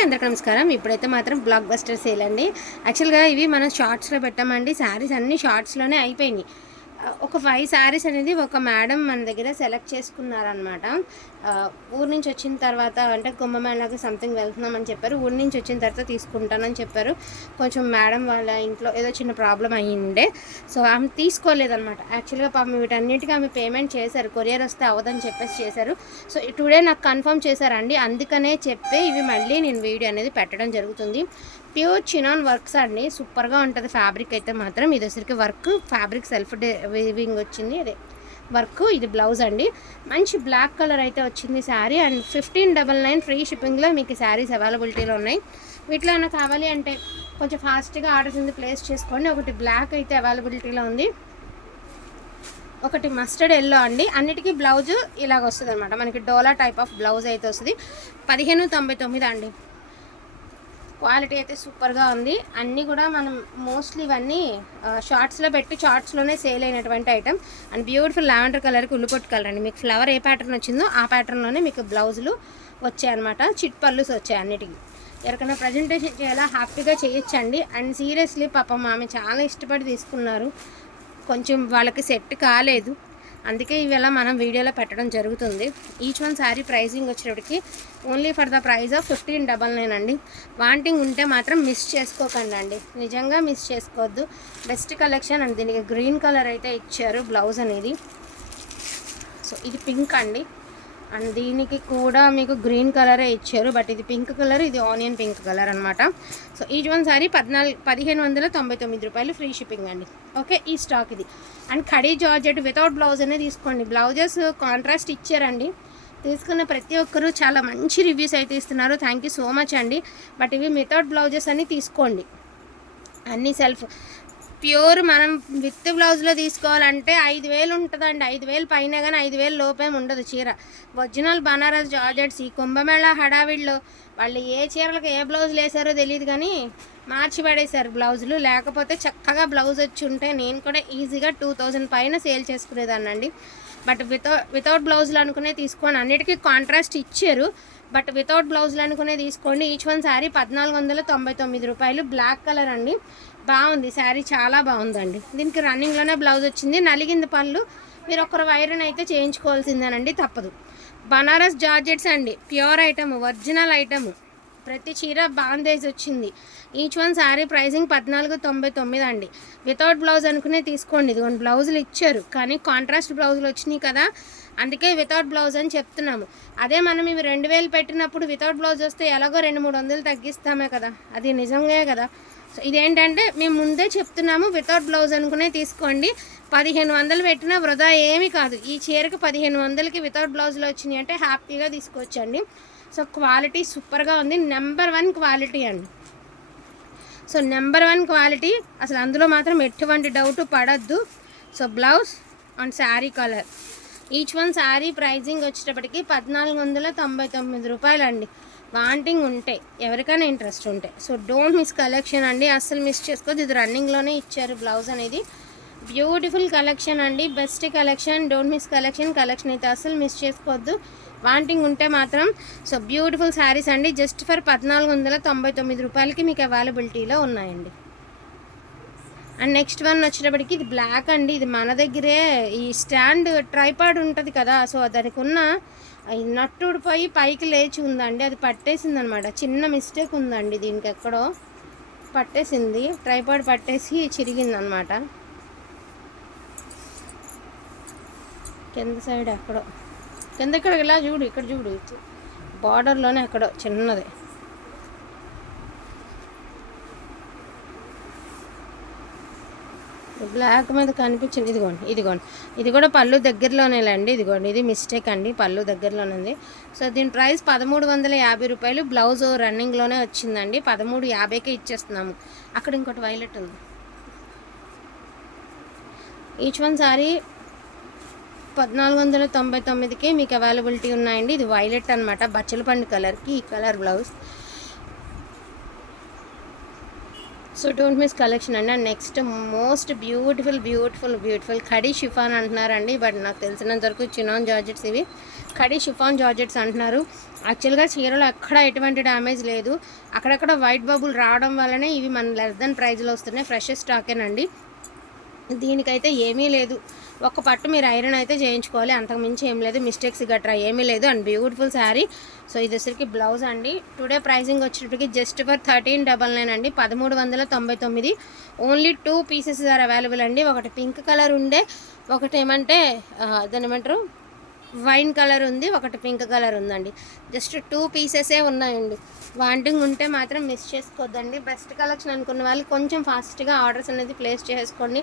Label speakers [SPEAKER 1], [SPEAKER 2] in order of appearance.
[SPEAKER 1] అందరికీ నమస్కారం. ఇప్పుడైతే మాత్రం బ్లాక్ బస్టర్ సేల్ అండి యాక్చువల్గా ఇవి మనం షార్ట్స్లో పెట్టామండి. శారీస్ అన్ని షార్ట్స్లోనే అయిపోయినాయి. ఒక ఫైవ్ శారీస్ అనేది ఒక మేడం మన దగ్గర సెలెక్ట్ చేసుకున్నారనమాట ఊరి నుంచి వచ్చిన తర్వాత అంటే కుంభమేళకి సంథింగ్ వెళ్తున్నామని చెప్పారు. ఊరి నుంచి వచ్చిన తర్వాత తీసుకుంటానని చెప్పారు. కొంచెం మేడం వాళ్ళ ఇంట్లో ఏదో చిన్న ప్రాబ్లం అయ్యిండే. సో ఆమె తీసుకోలేదన్నమాట. యాక్చువల్గా పాపం వీటన్నిటికీ ఆమె పేమెంట్ చేశారు. కొరియర్ వస్తే అవ్వదని చెప్పేసి చేశారు. సో టుడే నాకు కన్ఫర్మ్ చేశారండి. అందుకనే చెప్పి ఇవి మళ్ళీ నేను వీడియో అనేది పెట్టడం జరుగుతుంది. ప్యూర్ చినాన్ వర్క్స్ అండి. సూపర్గా ఉంటుంది ఫ్యాబ్రిక్ అయితే మాత్రం. ఇది వచ్చరికి వర్క్ ఫ్యాబ్రిక్ సెల్ఫ్ వీవింగ్ వచ్చింది అదే. వర్క్ ఇది బ్లౌజ్ అండి. మంచి బ్లాక్ కలర్ అయితే వచ్చింది sari and fifteen double nine free షిప్పింగ్లో మీకు శారీస్ అవైలబిలిటీలో ఉన్నాయి. వీటిలో ఏమైనా కావాలి అంటే కొంచెం ఫాస్ట్గా ఆర్డర్స్ ఉంది ప్లేస్ చేసుకోండి. ఒకటి బ్లాక్ అయితే అవైలబిలిటీలో ఉంది. ఒకటి మస్టర్డ్ ఎల్లో అండి. అన్నిటికీ బ్లౌజ్ ఇలాగ వస్తుంది అనమాట మనకి డోలా టైప్ ఆఫ్ బ్లౌజ్ అయితే వస్తుంది. పదిహేను తొంభై తొమ్మిది అండి. క్వాలిటీ అయితే సూపర్గా ఉంది. అన్నీ కూడా మనం మోస్ట్లీ ఇవన్నీ షార్ట్స్లో పెట్టి షార్ట్స్లోనే సేల్ అయినటువంటి ఐటమ్. అండ్ బ్యూటిఫుల్ లావెండర్ కలర్కి ఉల్లిపొట్టు కలర్ అండి. మీకు ఫ్లవర్ ఏ ప్యాటర్న్ వచ్చిందో ఆ ప్యాటర్న్లోనే మీకు బ్లౌజులు వచ్చాయన్నమాట చిట్ పళ్ళుస్ వచ్చాయి అన్నిటికీ. ఎవరికైనా ప్రజెంటేషన్ చేయాలా హ్యాపీగా చేయొచ్చండి. అండ్ సీరియస్లీ పాపం ఆమె చాలా ఇష్టపడి తీసుకున్నారు. కొంచెం వాళ్ళకి సెట్ కాలేదు. అందుకే ఇవాళ మనం వీడియోలో పెట్టడం జరుగుతుంది. ఈచ్ వన్ శారీ ప్రైజింగ్ వచ్చేటప్పటికి only for the price of fifteen double nine అండి. వాంటింగ్ ఉంటే మాత్రం మిస్ చేసుకోకండి అండి. నిజంగా మిస్ చేసుకోవద్దు. Best collection and. దీనికి గ్రీన్ కలర్ అయితే ఇచ్చారు బ్లౌజ్ అనేది. సో ఇది పింక్ అండి. అండ్ దీనికి కూడా మీకు గ్రీన్ కలరే ఇచ్చారు బట్ ఇది పింక్ కలర్ ఇది ఆనియన్ పింక్ కలర్ అనమాట సో ఈచ్ వన్ సారీ పద్నాలుగు పదిహేను వందల తొంభై తొమ్మిది రూపాయలు ఫ్రీ షిప్పింగ్ అండి. ఓకే ఈ స్టాక్ ఇది. And khadi georgette without blouse అనే తీసుకోండి. బ్లౌజెస్ కాంట్రాస్ట్ ఇచ్చారండి. తీసుకున్న ప్రతి ఒక్కరూ చాలా మంచి రివ్యూస్ అయితే ఇస్తున్నారు. థ్యాంక్ యూ సో మచ్ అండి. బట్ ఇవి వితౌట్ బ్లౌజెస్ అని తీసుకోండి. అన్నీ సెల్ఫ్ ప్యూర్ మనం విత్ బ్లౌజ్లో తీసుకోవాలంటే ఐదు వేలు ఉంటుందండి. ఐదు వేలు పైన కానీ ఐదు వేలు లోపేం ఉండదు చీర. ఒరిజినల్ బనారస్ జార్జెట్స్ ఈ కుంభమేళ హడావిడిలో వాళ్ళు ఏ చీరలకు ఏ బ్లౌజులు వేసారో తెలియదు కానీ మార్చి పడేశారు బ్లౌజులు. లేకపోతే చక్కగా బ్లౌజ్ వచ్చి ఉంటే నేను కూడా ఈజీగా టూ థౌజండ్ పైన సేల్ చేసుకునేదాన్నండి. బట్ వితౌట్ వితౌట్ బ్లౌజులు అనుకునే తీసుకొని. అన్నిటికీ కాంట్రాస్ట్ ఇచ్చారు. బట్ వితౌట్ బ్లౌజులు అనుకునే తీసుకోండి. ఈచ్ వన్ శారీ పద్నాలుగు వందల తొంభై తొమ్మిది రూపాయలు. బ్లాక్ కలర్ అండి. బాగుంది. శారీ చాలా బాగుందండి. దీనికి రన్నింగ్లోనే బ్లౌజ్ వచ్చింది. నలిగింది పళ్ళు. మీరు ఒకరు వైరన్ అయితే చేయించుకోవాల్సిందేనండి. తప్పదు. బనారస్ జార్జెట్స్ అండి. Pure item original item. ప్రతి చీర బాందేజ్ వచ్చింది. ఈచ్ వన్ శారీ ప్రైసింగ్ పద్నాలుగు తొంభై తొమ్మిది అండి. వితౌట్ బ్లౌజ్ అనుకునే తీసుకోండి. ఇదిగోండి బ్లౌజులు ఇచ్చారు. కానీ కాంట్రాస్ట్ బ్లౌజులు వచ్చినాయి కదా. అందుకే వితౌట్ బ్లౌజ్ అని చెప్తున్నాము. అదే మనం ఇవి రెండు వేలు పెట్టినప్పుడు వితౌట్ బ్లౌజ్ వస్తే ఎలాగో రెండు మూడు వందలు తగ్గిస్తామే కదా. అది నిజంగా కదా. సో ఇదేంటంటే మేము ముందే చెప్తున్నాము వితౌట్ బ్లౌజ్ అనుకునే తీసుకోండి. పదిహేను వందలు పెట్టినా వృధా ఏమీ కాదు. ఈ చీరకి పదిహేను వందలకి వితౌట్ బ్లౌజ్లో వచ్చినాయి అంటే హ్యాపీగా తీసుకోవచ్చండి. సో క్వాలిటీ సూపర్గా ఉంది. నెంబర్ వన్ క్వాలిటీ అండి. సో నెంబర్ వన్ క్వాలిటీ అసలు అందులో మాత్రం ఎటువంటి డౌట్ పడద్దు. So blouse and sari colour. Each one sari pricing వచ్చేటప్పటికి పద్నాలుగు వందల తొంభై తొమ్మిది రూపాయలు అండి వాంటింగ్ ఉంటే ఎవరికైనా ఇంట్రెస్ట్ ఉంటే. సో డోంట్ మిస్ కలెక్షన్ అండి. అస్సలు మిస్ చేసుకోవద్దు. ఇది రన్నింగ్లోనే ఇచ్చారు బ్లౌజ్ అనేది. బ్యూటిఫుల్ కలెక్షన్ అండి. Best collection don't miss collection collection అయితే అసలు మిస్ చేసుకోవద్దు. వాంటింగ్ ఉంటే మాత్రం సో బ్యూటిఫుల్ శారీస్ అండి. జస్ట్ ఫర్ పద్నాలుగు వందల తొంభై తొమ్మిది రూపాయలకి మీకు అవైలబిలిటీలో ఉన్నాయండి. అండ్ నెక్స్ట్ వన్ వచ్చేటప్పటికి ఇది బ్లాక్ అండి. ఇది మన దగ్గరే ఈ స్టాండ్ ట్రైపాడ్ ఉంటుంది కదా సో దానికి ఉన్న నట్టు ఊడిపోయి పైకి లేచి ఉందండి. అది పట్టేసింది అనమాట చిన్న మిస్టేక్ ఉందండి దీనికి ఎక్కడో. పట్టేసింది. ట్రైపాడ్ పట్టేసి చిరిగింది కింద సైడ్ ఎక్కడో. కింద ఇక్కడ ఇలా చూడు ఇక్కడ చూడు. బార్డర్లోనే ఎక్కడో చిన్నది. బ్లాక్ మీద కనిపించింది. ఇదిగోండి ఇదిగోండి. ఇది కూడా పళ్ళు దగ్గరలోనేలండి. ఇదిగోండి ఇది మిస్టేక్ అండి. పళ్ళు దగ్గరలోనే ఉంది సో దీని ప్రైస్ పదమూడు వందల యాభై రూపాయలు. బ్లౌజ్ రన్నింగ్లోనే వచ్చిందండి. పదమూడు యాభైకే ఇచ్చేస్తున్నాము. అక్కడ ఇంకోటి వైలెట్ ఉంది. ఈచ్ వన్ సారీ పద్నాలుగు వందల తొంభై తొమ్మిదికి మీకు అవైలబిలిటీ ఉన్నాయండి. ఇది వైలెట్ అనమాట బచ్చల పండు కలర్కి ఈ colour blouse. So don't miss collection అండి. And next most beautiful beautiful beautiful khadi chiffon అంటున్నారండి. బట్ నాకు తెలిసినంత వరకు చినాన్ జార్జెట్స్ ఇవి. ఖడీ షిఫాన్ జార్జెట్స్ అంటున్నారు. యాక్చువల్గా చీరలో ఎక్కడ ఎటువంటి డ్యామేజ్ లేదు. అక్కడక్కడ వైట్ బబుల్ రావడం వల్లనే ఇవి మన లెస్ దెన్ ప్రైజ్లో వస్తున్నాయి. ఫ్రెష్ స్టాకేనండి. దీనికైతే ఏమీ లేదు. ఒక పట్టు మీరు ఐరన్ అయితే చేయించుకోవాలి. అంతకుమించి ఏం లేదు. మిస్టేక్స్ గట్రా ఏమీ లేదు. And beautiful sari. సో ఇది వచ్చరికి బ్లౌజ్ అండి. టుడే ప్రైసింగ్ వచ్చేటప్పటికి just for thirteen double nine అండి. పదమూడు వందల తొంభై తొమ్మిది. Only two pieces are available అండి. ఒకటి పింక్ కలర్ ఉండే ఒకటి ఏమంటే దాని ఏమంటారు? వైన్ కలర్ ఉంది ఒకటి పింక్ కలర్ ఉందండి. జస్ట్ టూ పీసెసే ఉన్నాయండి. వాంటింగ్ ఉంటే మాత్రం మిస్ చేసుకోవద్దండి బెస్ట్ కలెక్షన్ అనుకున్న వాళ్ళు కొంచెం ఫాస్ట్గా ఆర్డర్స్ అనేది ప్లేస్ చేసుకోండి.